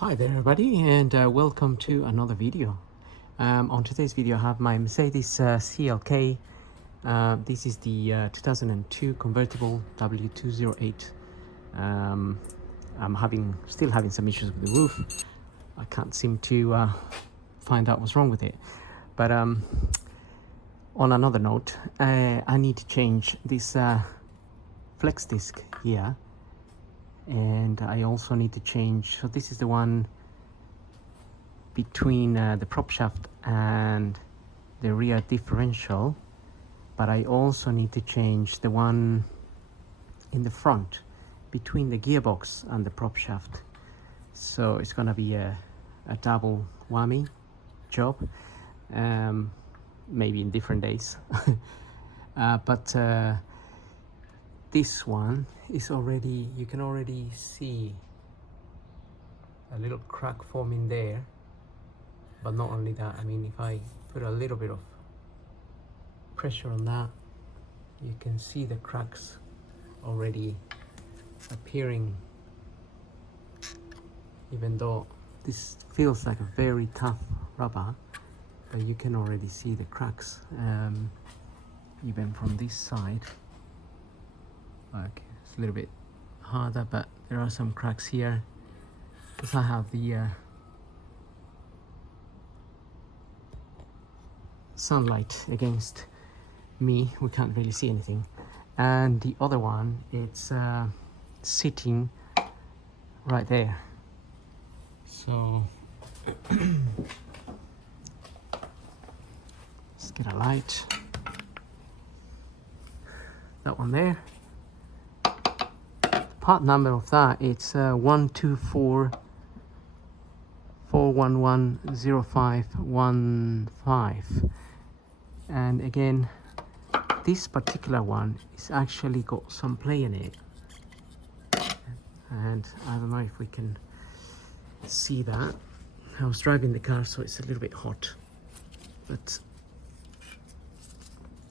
Hi there everybody, and welcome to another video. On today's video I have my Mercedes CLK. This is the 2002 convertible W208. I'm still having some issues with the roof. I can't seem to find out what's wrong with it. But on another note, I need to change this flex disc here. And I also need to change, so this is the one between the prop shaft and the rear differential, but I also need to change the one in the front between the gearbox and the prop shaft. So it's gonna be a double whammy job, maybe in different days. But this one is already, you can already see a little crack forming there. But not only that, I mean, if I put a little bit of pressure on that, you can see the cracks already appearing, even though this feels like a very tough rubber, but you can already see the cracks, even from this side. Okay, it's a little bit harder, but there are some cracks here because I have the sunlight against me. We can't really see anything. And the other one, it's sitting right there. So let's get a light. That one there. Part number of that, it's 124411015. And again, this particular one is actually got some play in it, and I don't know if we can see that. I was driving the car, so it's a little bit hot, but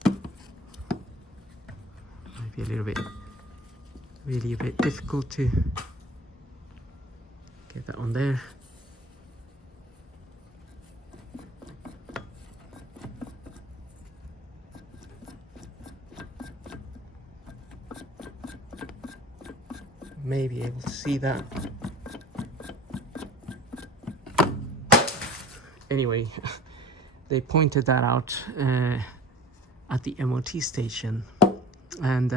might be a little bit, really a bit difficult to get that on there. May be able to see that. Anyway, they pointed that out at the MOT station, and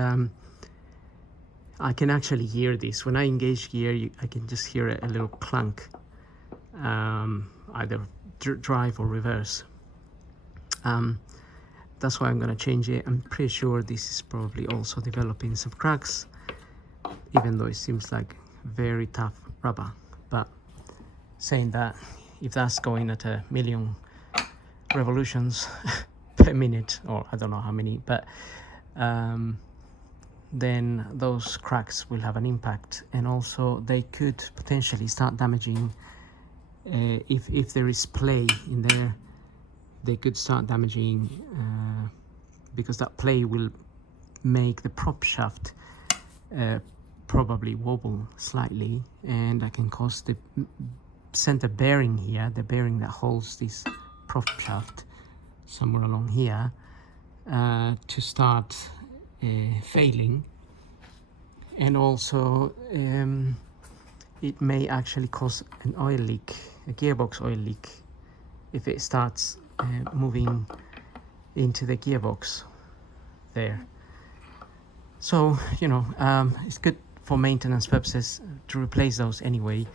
I can actually hear this. When I engage gear, I can just hear a little clunk, either drive or reverse. That's why I'm gonna change it. I'm pretty sure this is probably also developing some cracks, even though it seems like very tough rubber. But saying that, if that's going at 1,000,000 revolutions per minute, or I don't know how many, but then those cracks will have an impact, and also they could potentially start damaging, if there is play in there, they could start damaging, because that play will make the prop shaft probably wobble slightly, and that can cause the center bearing here, the bearing that holds this prop shaft somewhere along here, to start failing. And also it may actually cause an oil leak, a gearbox oil leak, if it starts moving into the gearbox there. So, you know, it's good for maintenance purposes to replace those anyway,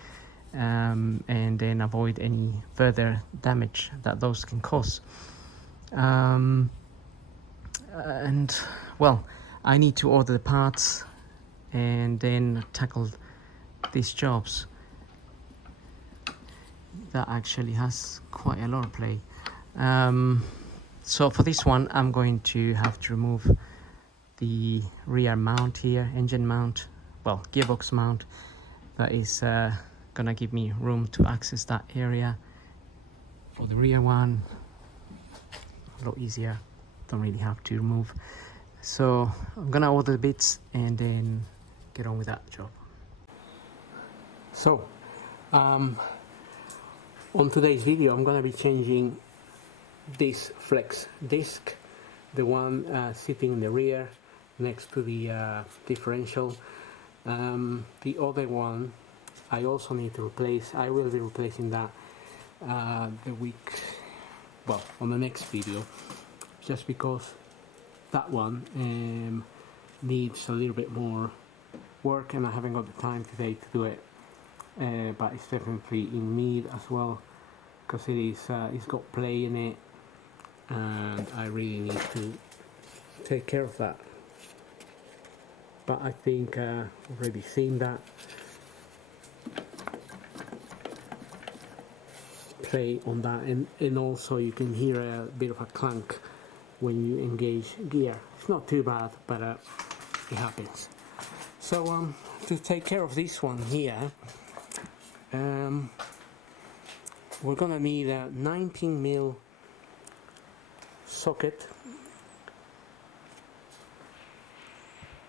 and then avoid any further damage that those can cause. And well, I need to order the parts and then tackle these jobs. That actually has quite a lot of play. So for this one, I'm going to have to remove the rear mount here, engine mount, well, gearbox mount. That is gonna give me room to access that area. For the rear one, a lot easier, don't really have to remove. So I'm gonna order the bits and then get on with that job. So On today's video I'm going to be changing this flex disc, the one sitting in the rear next to the differential. The other one I also need to replace. I will be replacing that on the next video, just because that one needs a little bit more work and I haven't got the time today to do it, but it's definitely in need as well, because it's got play in it and I really need to take care of that. But I think I've already seen that play on that, and also you can hear a bit of a clunk when you engage gear. It's not too bad, but it happens. So to take care of this one here, we're gonna need a 19mm socket,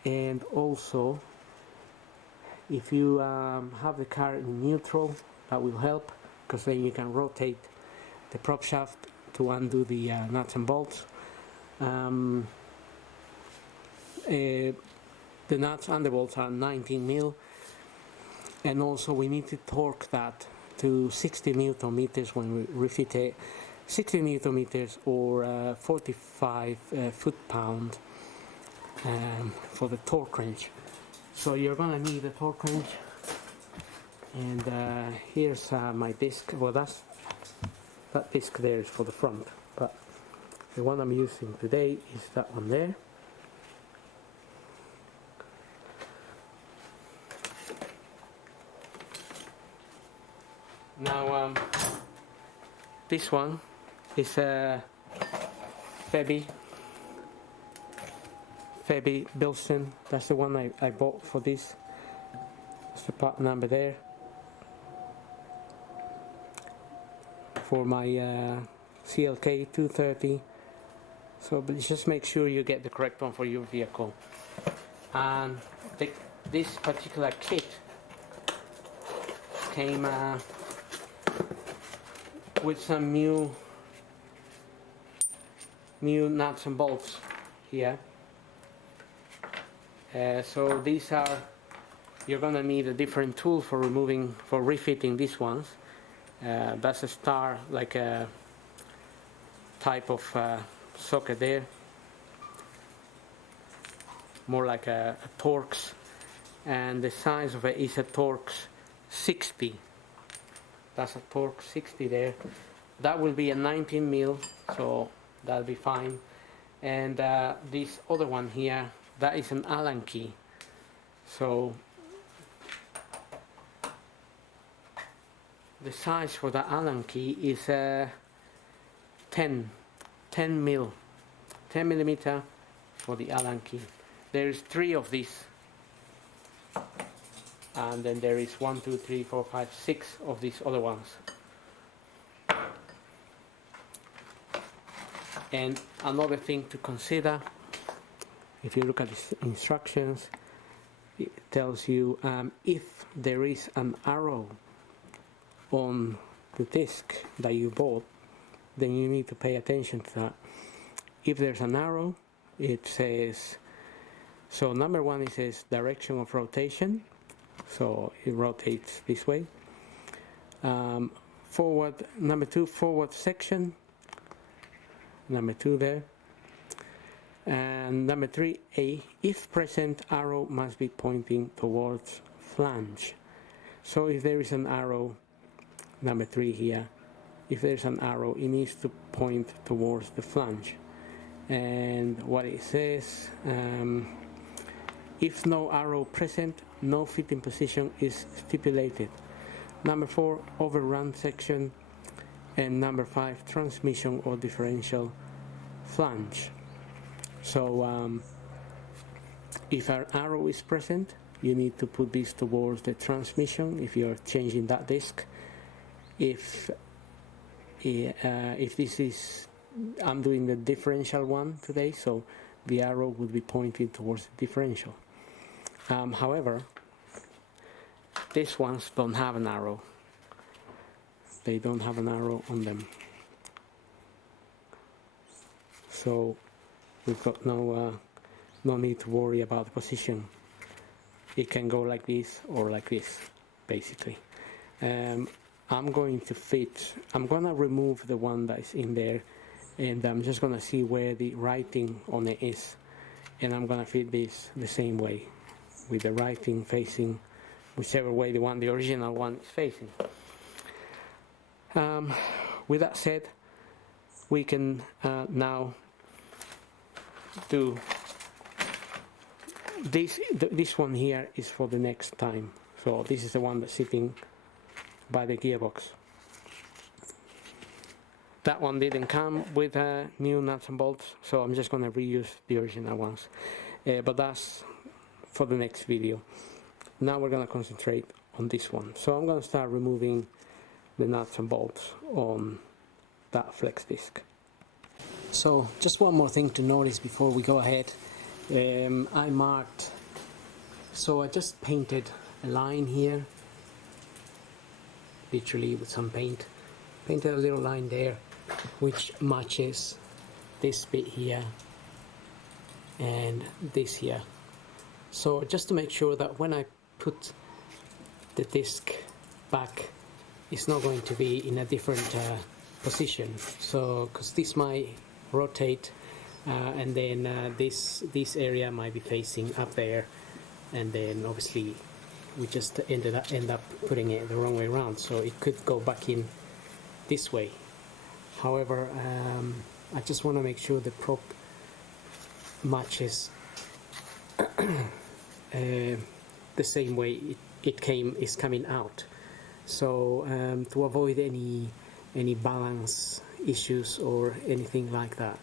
and also if you have the car in neutral, that will help, because then you can rotate the prop shaft to undo the nuts and bolts. The nuts and the bolts are 19mm, and also we need to torque that to 60 newton meters when we refit it. 60 newton meters or 45 foot-pound for the torque wrench. So you're gonna need a torque wrench, and here's my disc. Well, that disc there is for the front, but the one I'm using today is that one there. Now this one is a Febby Bilston. That's the one I bought for this. That's the part number there for my CLK 230. So, but just make sure you get the correct one for your vehicle. And this particular kit came with some new nuts and bolts here. So these are, you're gonna need a different tool for refitting these ones. That's a star, like a type of socket there, more like a Torx, and the size of it is a Torx 60. That's a Torx 60 there. That will be a 19mm, so that'll be fine. And this other one here, that is an Allen key. So the size for the Allen key is 10 millimeter for the Allen key. There's 3 of these, and then there is 1, 2, 3, 4, 5, 6 of these other ones. And another thing to consider, if you look at the instructions, it tells you if there is an arrow on the disc that you bought, then you need to pay attention to that. If there's an arrow, it says, so number 1, it says direction of rotation, so it rotates this way. Forward, number 2, forward section, number 2 there. And number 3, a if present arrow must be pointing towards flange. So if there is an arrow, number 3 here, if there's an arrow, it needs to point towards the flange. And what it says, if no arrow present, no fitting position is stipulated. Number 4, overrun section. And number 5, transmission or differential flange. So if an arrow is present, you need to put this towards the transmission if you're changing that disc. If this is, I'm doing the differential one today, so the arrow would be pointing towards the differential. However, these ones don't have an arrow. they don't have an arrow on them, so we've got no need to worry about the position. It can go like this or like this, basically. I'm going to remove the one that is in there, and I'm just going to see where the writing on it is, and I'm going to fit this the same way, with the writing facing whichever way the original one is facing. With that said, we can now do this one here is for the next time. So this is the one that's sitting by the gearbox. That one didn't come with new nuts and bolts, so I'm just going to reuse the original ones. But that's for the next video. Now we're going to concentrate on this one. So I'm going to start removing the nuts and bolts on that flex disc. So just one more thing to notice before we go ahead. I marked, so I just painted a line here, literally with some paint. Painted a little line there which matches this bit here and this here. So just to make sure that when I put the disc back, it's not going to be in a different position. So because this might rotate, and then this area might be facing up there, and then obviously we just end up putting it the wrong way around, so it could go back in this way. However, I just want to make sure the prop matches the same way is coming out. So to avoid any balance issues or anything like that,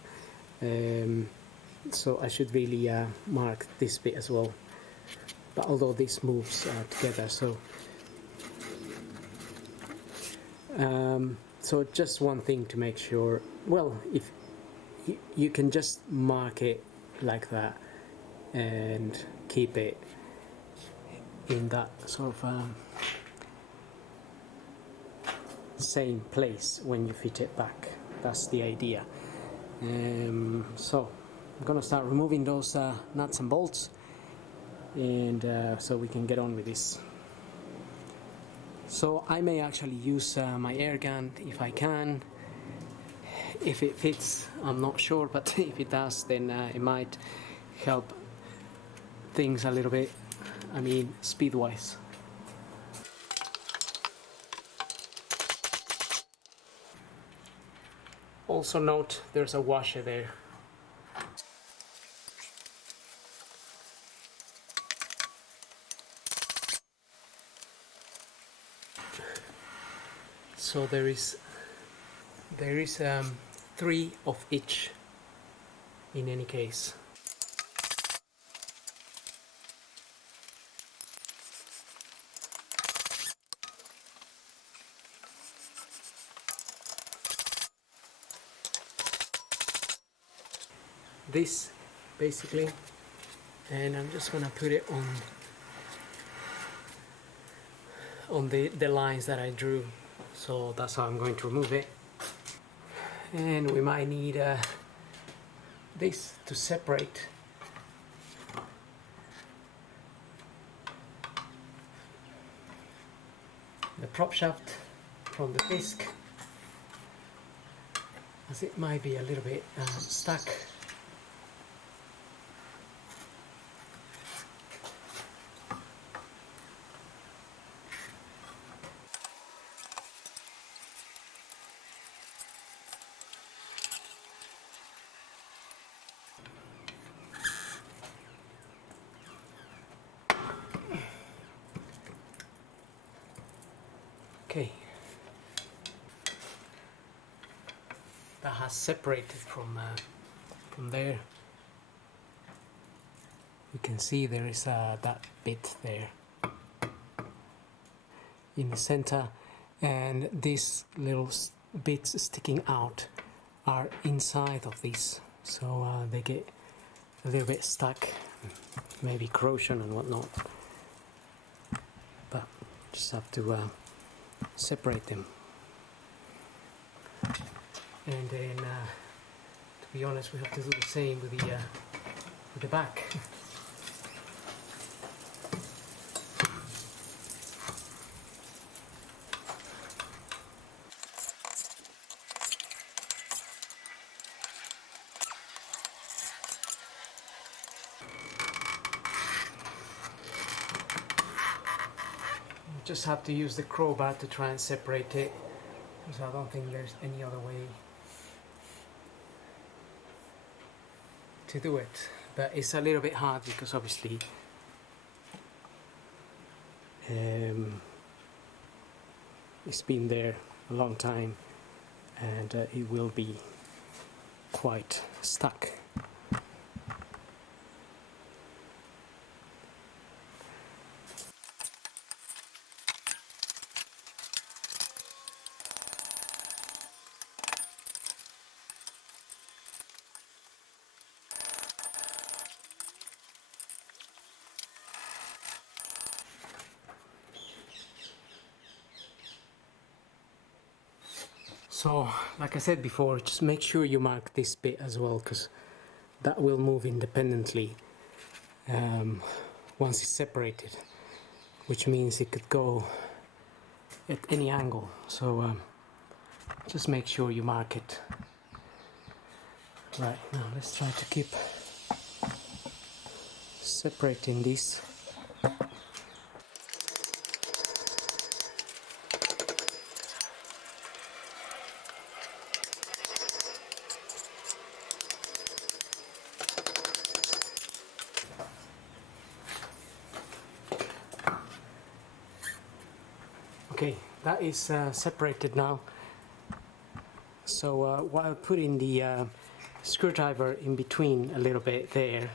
so I should really mark this bit as well. But although this moves together, so just one thing to make sure. Well, if you can just mark it like that and keep it in that sort of same place when you fit it back. That's the idea. So I'm gonna start removing those nuts and bolts, and so we can get on with this. So I may actually use my air gun if I can. If it fits, I'm not sure, but if it does, then it might help things a little bit, I mean speed-wise. Also note there's a washer there. So there is 3 of each in any case. This basically, and I'm just gonna put it on the lines that I drew. So that's how I'm going to remove it. And we might need this to separate the prop shaft from the disc, as it might be a little bit stuck. Okay, that has separated from there. You can see there is that bit there in the center, and these little bits sticking out are inside of these, so they get a little bit stuck, maybe corrosion and whatnot, but just have to separate them. and then to be honest, we have to do the same with the back. Just have to use the crowbar to try and separate it, because I don't think there's any other way to do it. But it's a little bit hard because obviously it's been there a long time, and it will be quite stuck. So, like I said before, just make sure you mark this bit as well, because that will move independently once it's separated, which means it could go at any angle. So just make sure you mark it. Right, now let's try to keep separating this. Okay, that is separated now. So while putting the screwdriver in between a little bit there,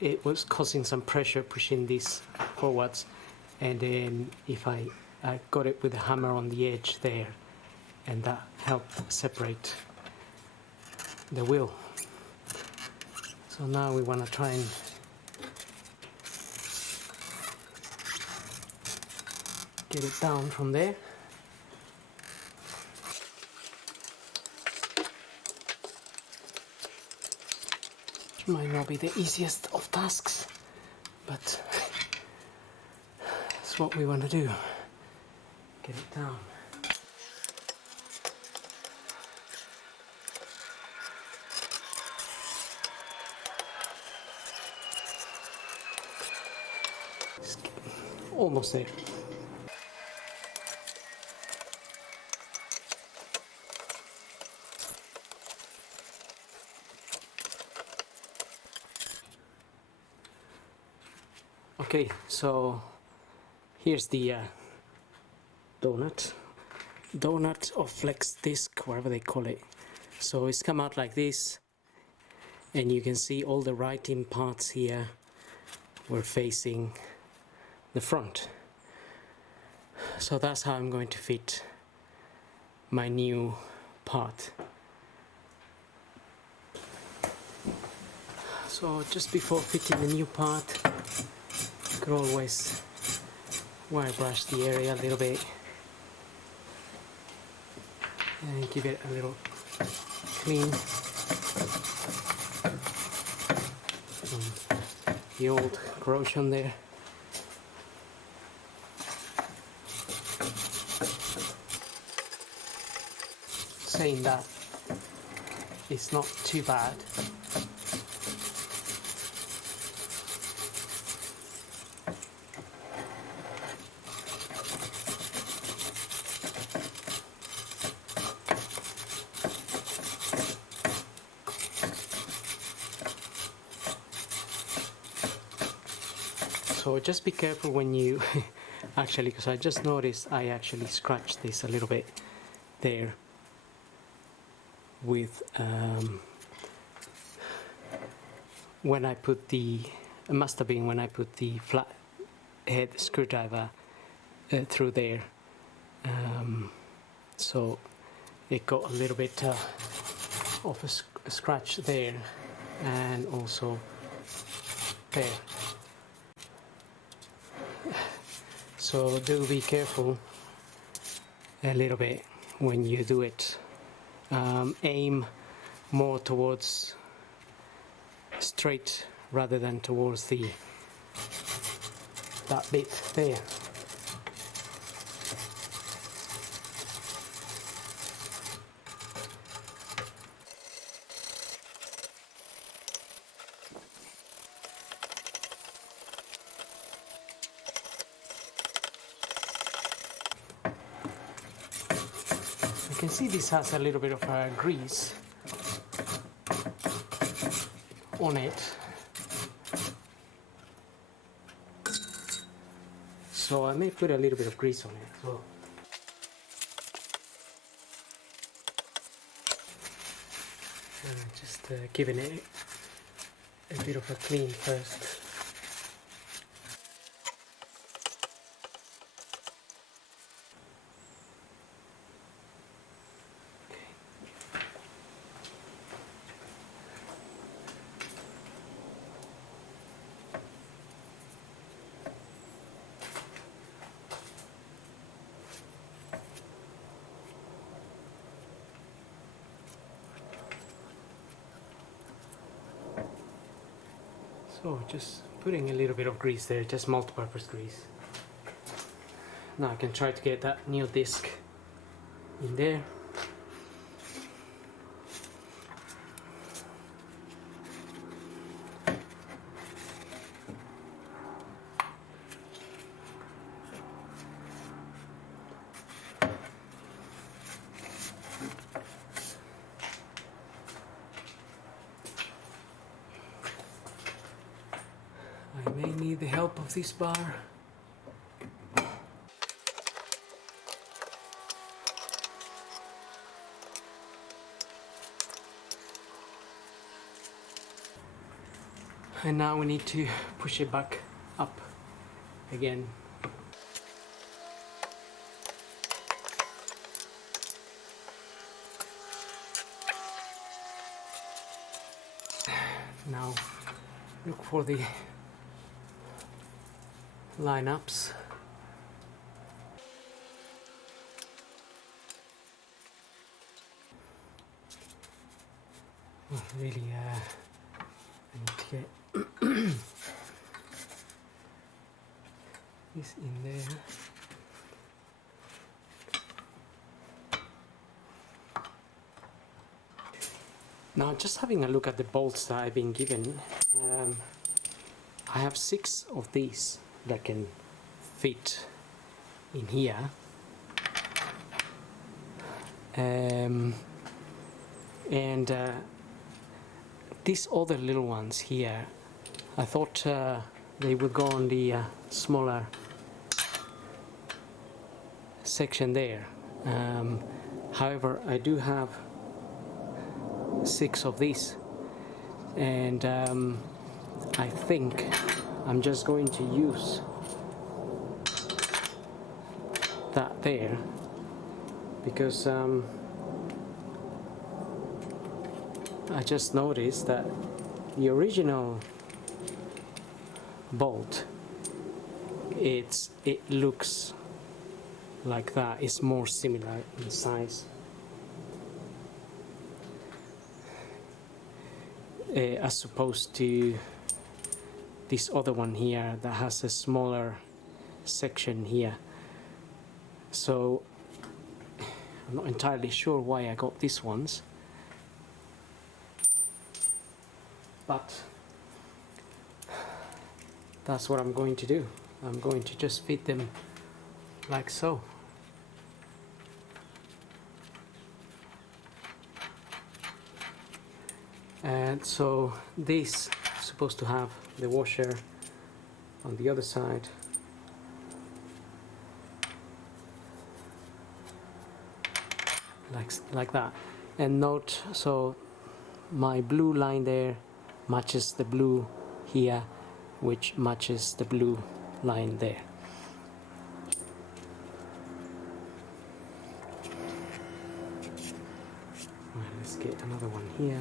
it was causing some pressure pushing this forwards, and then if I got it with a hammer on the edge there, and that helped separate the wheel. So now we want to try and get it down from there. Which might not be the easiest of tasks, but that's what we want to do. Get it down. Almost there. Okay, so here's the donut or flex disc, whatever they call it. So it's come out like this, and you can see all the writing parts here were facing the front. So that's how I'm going to fit my new part. So just before fitting the new part, you could always wire brush the area a little bit and give it a little clean. The old corrosion there. Saying that, it's not too bad. So just be careful when you actually, because I just noticed I actually scratched this a little bit there with when I put the, it must have been when I put the flat head screwdriver through there, so it got a little bit of a scratch there and also there. So do be careful a little bit when you do it, aim more towards straight rather than towards that bit there. You can see this has a little bit of grease on it, so I may put a little bit of grease on it as well. Just giving it a bit of a clean first. So just putting a little bit of grease there, just multi-purpose grease. Now I can try to get that new disc in there. I may need the help of this bar. And now we need to push it back up again. Now look for the lineups. Really, I need to get this in there. Now, just having a look at the bolts that I've been given, I have 6 of these that can fit in here, and these other little ones here, I thought they would go on the smaller section there. However, I do have 6 of these, and I think I'm just going to use that there, because I just noticed that the original bolt, it looks like that. It's more similar in size as opposed to this other one here that has a smaller section here. So I'm not entirely sure why I got these ones, but that's what I'm going to do. I'm going to just fit them like so. And so this is supposed to have the washer on the other side. Like that. And note, so my blue line there matches the blue here, which matches the blue line there. Right, let's get another one here.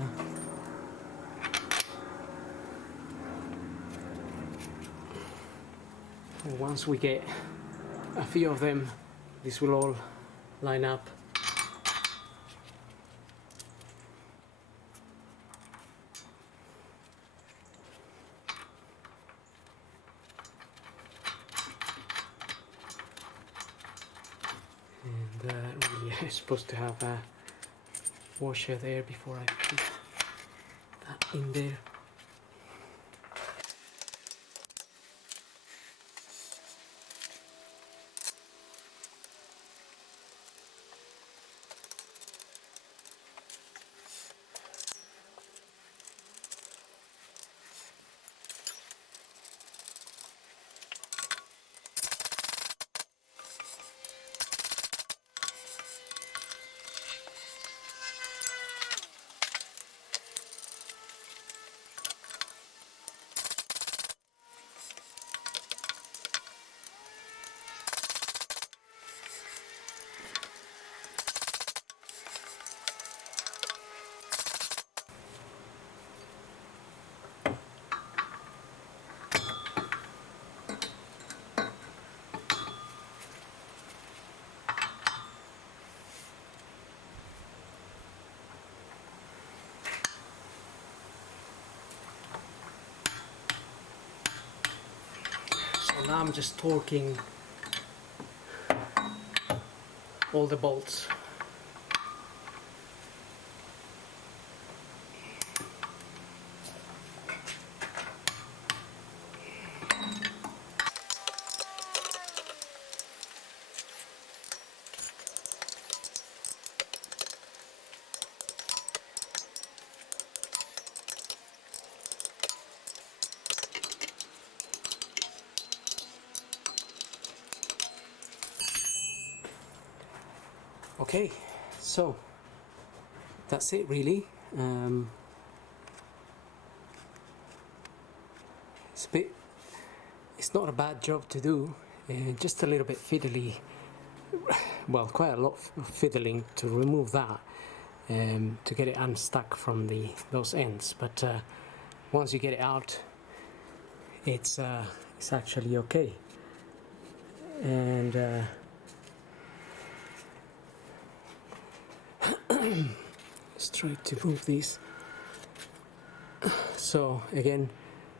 And once we get a few of them, this will all line up. And really I'm supposed to have a washer there before I put that in there. So now I'm just torquing all the bolts. Okay, so that's it really. It's not a bad job to do, just a little bit fiddly, well, quite a lot of fiddling to remove that, to get it unstuck from those ends, but once you get it out, it's actually okay. And let's try to move these. So again,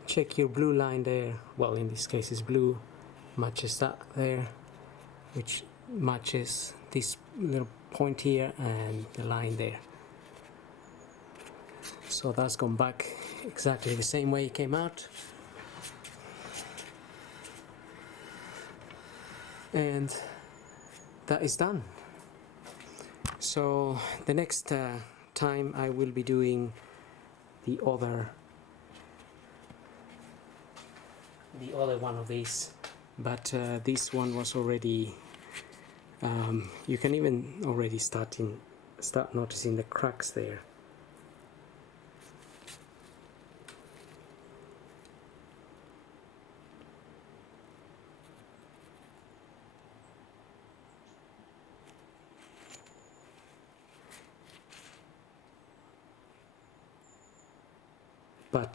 check your blue line there, well in this case it's blue, matches that there, which matches this little point here and the line there. So that's gone back exactly the same way it came out. And that is done. So the next time I will be doing the other one of these, but this one was already you can even already start noticing the cracks there. But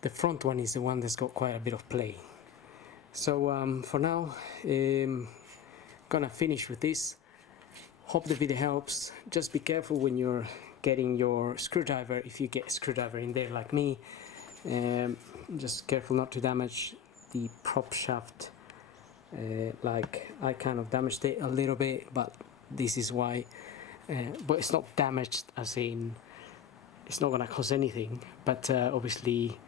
the front one is the one that's got quite a bit of play. So for now, gonna finish with this. Hope the video helps. Just be careful when you're getting your screwdriver, if you get a screwdriver in there like me. Just careful not to damage the prop shaft. Like I kind of damaged it a little bit, but this is why. But it's not damaged as in it's not gonna cause anything, but obviously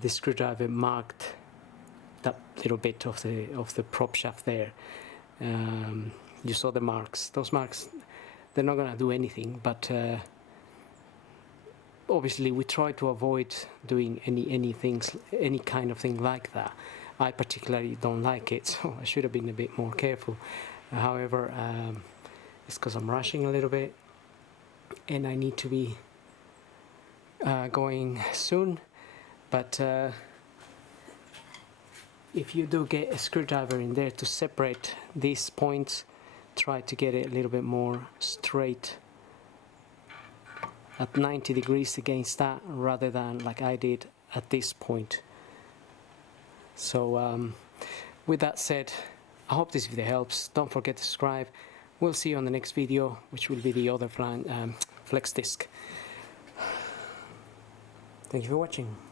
the screwdriver marked that little bit of the prop shaft there. You saw the marks. Those marks, they're not gonna do anything, but obviously we try to avoid doing any kind of thing like that. I particularly don't like it, so I should have been a bit more careful. However, it's because I'm rushing a little bit and I need to be going soon, but if you do get a screwdriver in there to separate these points, try to get it a little bit more straight at 90 degrees against that, rather than like I did at this point. So with that said, I hope this video helps. Don't forget to subscribe. We'll see you on the next video, which will be the other flex disc. Thank you for watching.